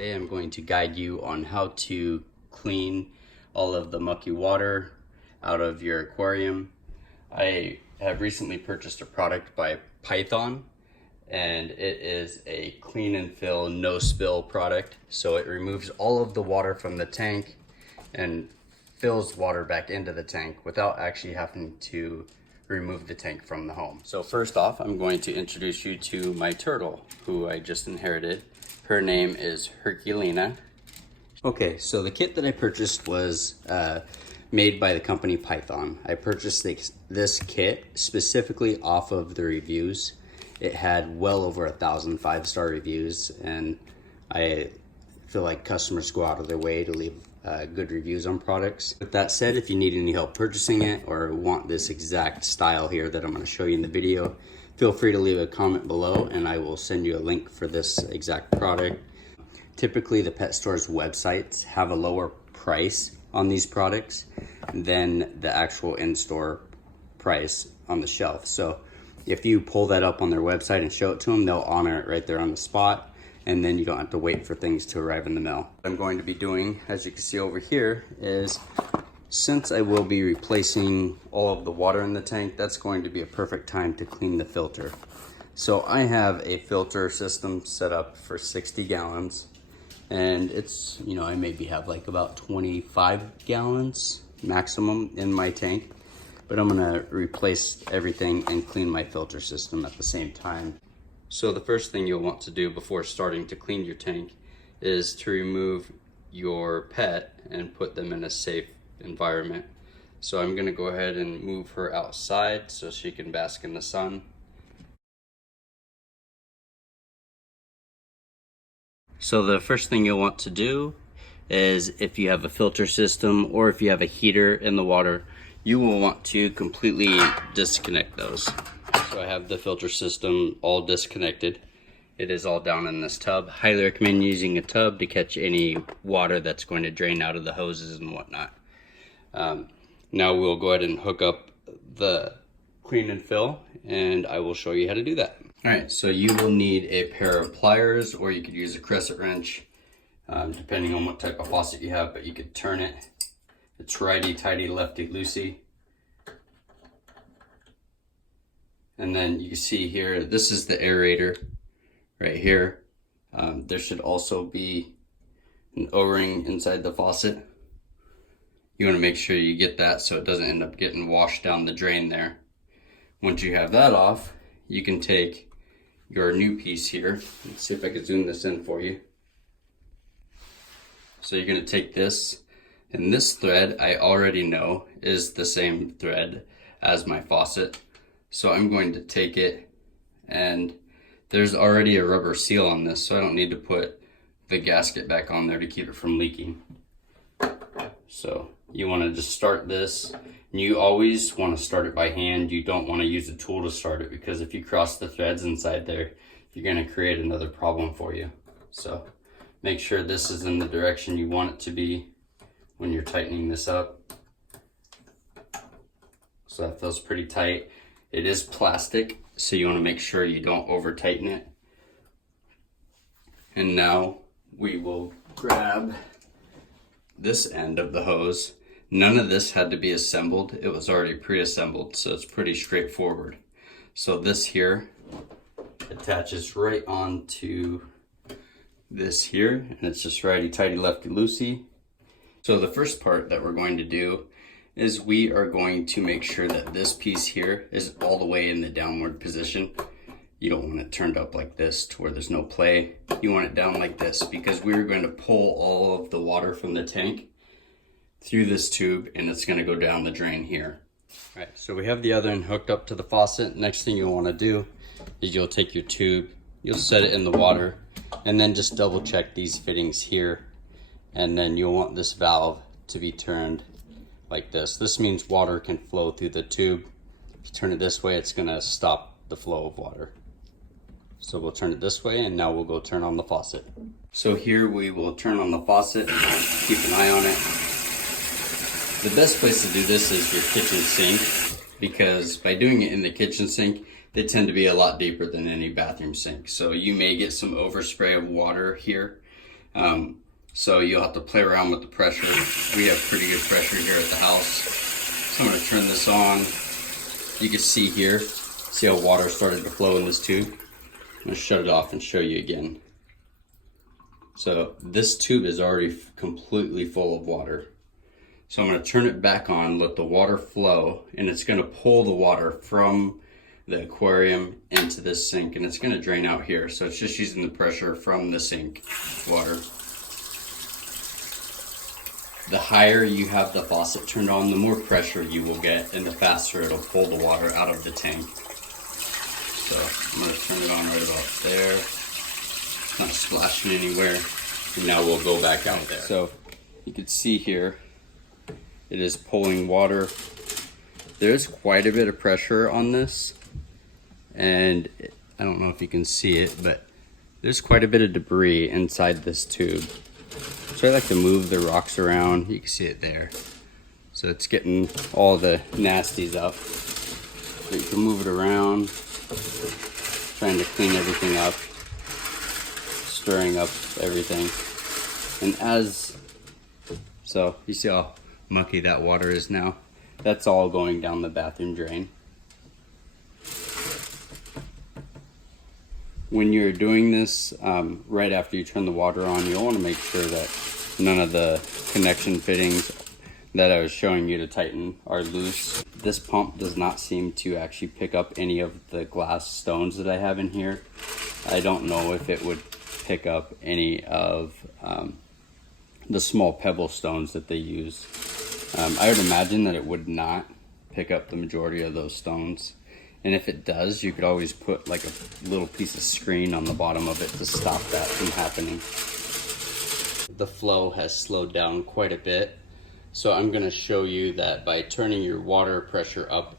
Today I'm going to guide you on how to clean all of the mucky water out of your aquarium. I have recently purchased a product by Python, and it is a clean and fill, no spill product. So it removes all of the water from the tank and fills water back into the tank without actually having to remove the tank from the home. So first off, I'm going to introduce you to my turtle, who I just inherited. Her name is Herculina. Okay, so the kit that I purchased was made by the company Python. I purchased this kit specifically off of the reviews. It had well over 1,000 5-star reviews, and I feel like customers go out of their way to leave good reviews on products. With that said, if you need any help purchasing it or want this exact style here that I'm going to show you in the video, feel free to leave a comment below and I will send you a link for this exact product. Typically the pet store's websites have a lower price on these products than the actual in-store price on the shelf. So if you pull that up on their website and show it to them, they'll honor it right there on the spot, and then you don't have to wait for things to arrive in the mail. What I'm going to be doing, as you can see over here, is since I will be replacing all of the water in the tank, that's going to be a perfect time to clean the filter. So I have a filter system set up for 60 gallons, and it's, you know, I maybe have like about 25 gallons maximum in my tank, but I'm gonna replace everything and clean my filter system at the same time. So the first thing you'll want to do before starting to clean your tank is to remove your pet and put them in a safe environment. So I'm gonna go ahead and move her outside so she can bask in the sun. So the first thing you'll want to do is, if you have a filter system or if you have a heater in the water, you will want to completely disconnect those. So I have the filter system all disconnected. It is all down in this tub. Highly recommend using a tub to catch any water that's going to drain out of the hoses and whatnot. Now we'll go ahead and hook up the clean and fill, and I will show you how to do that. All right, so you will need a pair of pliers, or you could use a crescent wrench, depending on what type of faucet you have, but you could turn it. It's righty-tighty, lefty-loosey. And then you see here, this is the aerator right here. There should also be an O-ring inside the faucet. You want to make sure you get that so it doesn't end up getting washed down the drain there. Once you have that off, you can take your new piece here. Let's see if I can zoom this in for you. So you're going to take this, and this thread I already know is the same thread as my faucet. So I'm going to take it, and there's already a rubber seal on this, so I don't need to put the gasket back on there to keep it from leaking. So you want to just start this, and you always want to start it by hand. You don't want to use a tool to start it, because if you cross the threads inside there, you're going to create another problem for you. So make sure this is in the direction you want it to be when you're tightening this up. So that feels pretty tight. It is plastic, so you want to make sure you don't over tighten it. And now we will grab this end of the hose. None of this had to be assembled. It was already pre-assembled, so it's pretty straightforward. So this here attaches right onto this here, and it's just righty-tighty, lefty-loosey. So the first part that we're going to do is we are going to make sure that this piece here is all the way in the downward position. You don't want it turned up like this to where there's no play. You want it down like this, because we're going to pull all of the water from the tank through this tube, and it's going to go down the drain here. All right, so we have the other end hooked up to the faucet. Next thing you'll want to do is you'll take your tube, you'll set it in the water, and then just double check these fittings here. And then you'll want this valve to be turned like this. This means water can flow through the tube. If you turn it this way, it's gonna stop the flow of water. So we'll turn it this way, and now we'll go turn on the faucet. So here we will turn on the faucet, keep an eye on it. The best place to do this is your kitchen sink, because by doing it in the kitchen sink, they tend to be a lot deeper than any bathroom sink. So you may get some overspray of water here, So you'll have to play around with the pressure. We have pretty good pressure here at the house. So I'm gonna turn this on. You can see here, see how water started to flow in this tube? I'm gonna shut it off and show you again. So this tube is already completely full of water. So I'm gonna turn it back on, let the water flow, and it's gonna pull the water from the aquarium into this sink, and it's gonna drain out here. So it's just using the pressure from the sink water. The higher you have the faucet turned on, the more pressure you will get, and the faster it'll pull the water out of the tank. So I'm gonna turn it on right about there. It's not splashing anywhere. And now we'll go back out there. So you can see here, it is pulling water. There's quite a bit of pressure on this, and I don't know if you can see it, but there's quite a bit of debris inside this tube. So I like to move the rocks around. You can see it there. So it's getting all the nasties up. So you can move it around, trying to clean everything up, stirring up everything. And so you see how mucky that water is now? That's all going down the bathroom drain. When you're doing this, right after you turn the water on, you'll want to make sure that none of the connection fittings that I was showing you to tighten are loose. This pump does not seem to actually pick up any of the glass stones that I have in here. I don't know if it would pick up any of the small pebble stones that they use. I would imagine that it would not pick up the majority of those stones. And if it does, you could always put like a little piece of screen on the bottom of it to stop that from happening. The flow has slowed down quite a bit. So I'm gonna show you that by turning your water pressure up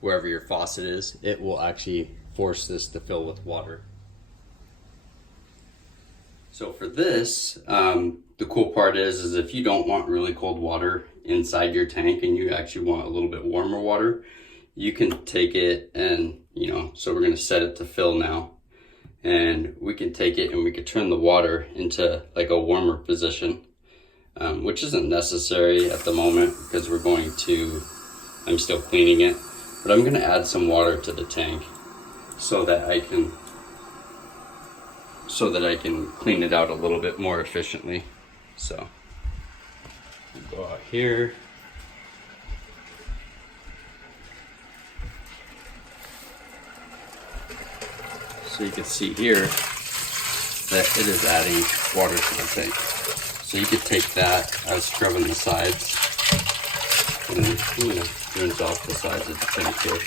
wherever your faucet is, it will actually force this to fill with water. So for this, the cool part is if you don't want really cold water inside your tank and you actually want a little bit warmer water, you can take it and, so we're gonna set it to fill now. And we can take it and we could turn the water into like a warmer position, which isn't necessary at the moment because I'm still cleaning it, but I'm gonna add some water to the tank so that I can clean it out a little bit more efficiently. So we'll go out here. So you can see here that it is adding water to the tank. So you could take that as scrubbing the sides, and then I'm going to rinse off the sides of the tank here.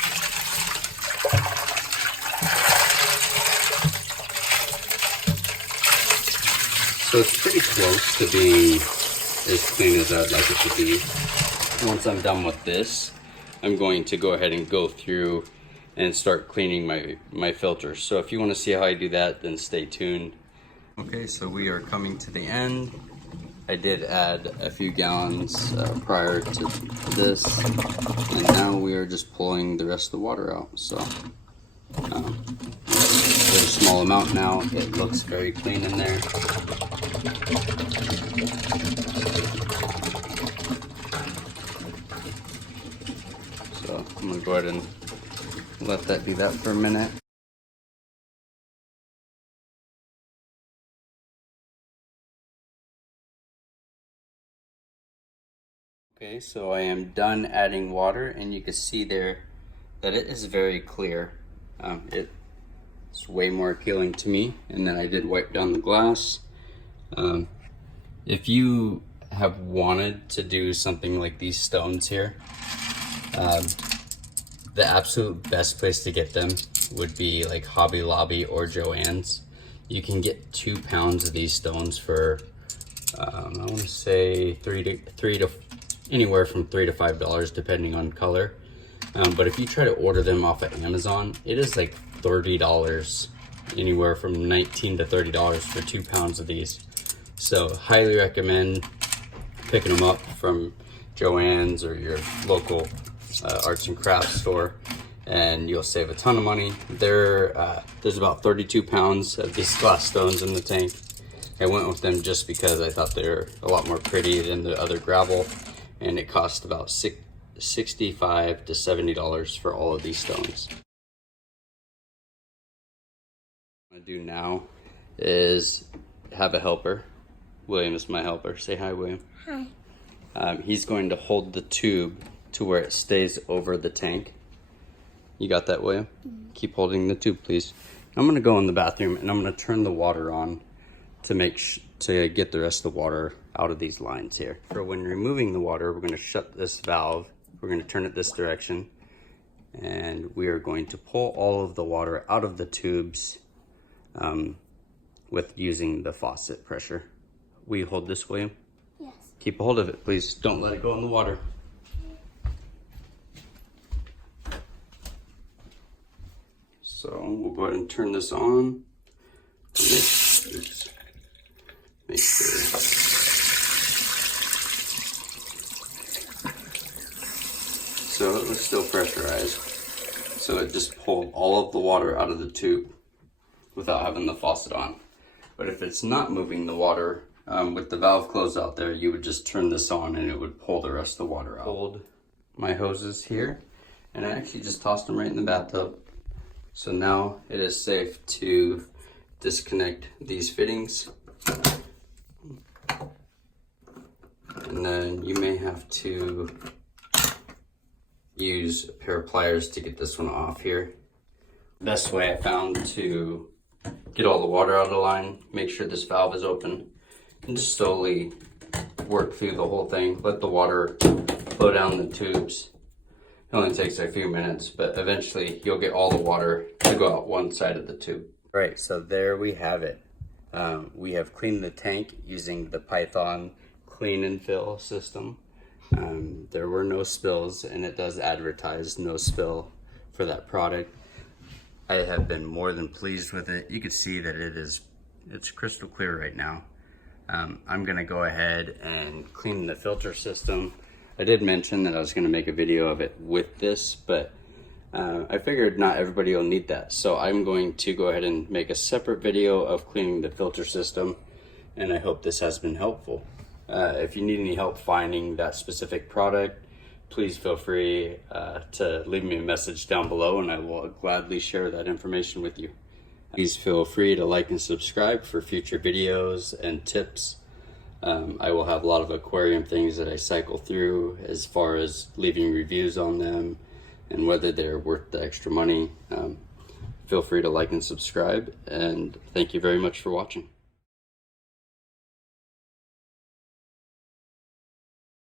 So it's pretty close to being as clean as I'd like it to be. Once I'm done with this, I'm going to go ahead and go through and start cleaning my filters. So if you want to see how I do that, then stay tuned. Okay, so we are coming to the end. I did add a few gallons prior to this, and now we are just pulling the rest of the water out. So there's a small amount now. It looks very clean in there. So I'm gonna go ahead and let that do that for a minute. Okay, so I am done adding water, and you can see there that it is very clear. It's way more appealing to me, and then I did wipe down the glass. If you have wanted to do something like these stones here, the absolute best place to get them would be like Hobby Lobby or Joann's. You can get 2 pounds of these stones for I want to say anywhere from $3 to $5 depending on color. But if you try to order them off of Amazon, it is like $30, anywhere from $19 to $30 for 2 pounds of these. So highly recommend picking them up from Joann's or your local arts and crafts store, and you'll save a ton of money. There's about 32 pounds of these glass stones in the tank. I went with them just because I thought they're a lot more pretty than the other gravel, and it cost about $65 to $70 for all of these stones. What I'm gonna do now is have a helper. William is my helper. Say hi, William. Hi. He's going to hold the tube to where it stays over the tank. You got that, William? Keep holding the tube, please. I'm gonna go in the bathroom and I'm gonna turn the water on to get the rest of the water out of these lines here. For when removing the water, we're gonna shut this valve. We're gonna turn it this direction, and we are going to pull all of the water out of the tubes with using the faucet pressure. Will you hold this, William? Yes. Keep a hold of it, please. Don't let it go in the water. So we'll go ahead and turn this on. Make sure. So it was still pressurized. So it just pulled all of the water out of the tube without having the faucet on. But if it's not moving the water, with the valve closed out there, you would just turn this on and it would pull the rest of the water out. Hold my hoses here, and I actually just tossed them right in the bathtub. So now it is safe to disconnect these fittings. And then you may have to use a pair of pliers to get this one off here. Best way I found to get all the water out of the line, make sure this valve is open, and just slowly work through the whole thing. Let the water flow down the tubes. It only takes a few minutes, but eventually you'll get all the water to go out one side of the tube. All right, so there we have it. We have cleaned the tank using the Python clean and fill system. There were no spills, and it does advertise no spill for that product. I have been more than pleased with it. You can see that it's crystal clear right now. I'm gonna go ahead and clean the filter system. I did mention that I was gonna make a video of it with this, but I figured not everybody will need that. So I'm going to go ahead and make a separate video of cleaning the filter system, and I hope this has been helpful. If you need any help finding that specific product, please feel free to leave me a message down below, and I will gladly share that information with you. Please feel free to like and subscribe for future videos and tips. I will have a lot of aquarium things that I cycle through as far as leaving reviews on them and whether they're worth the extra money. Feel free to like and subscribe, and thank you very much for watching.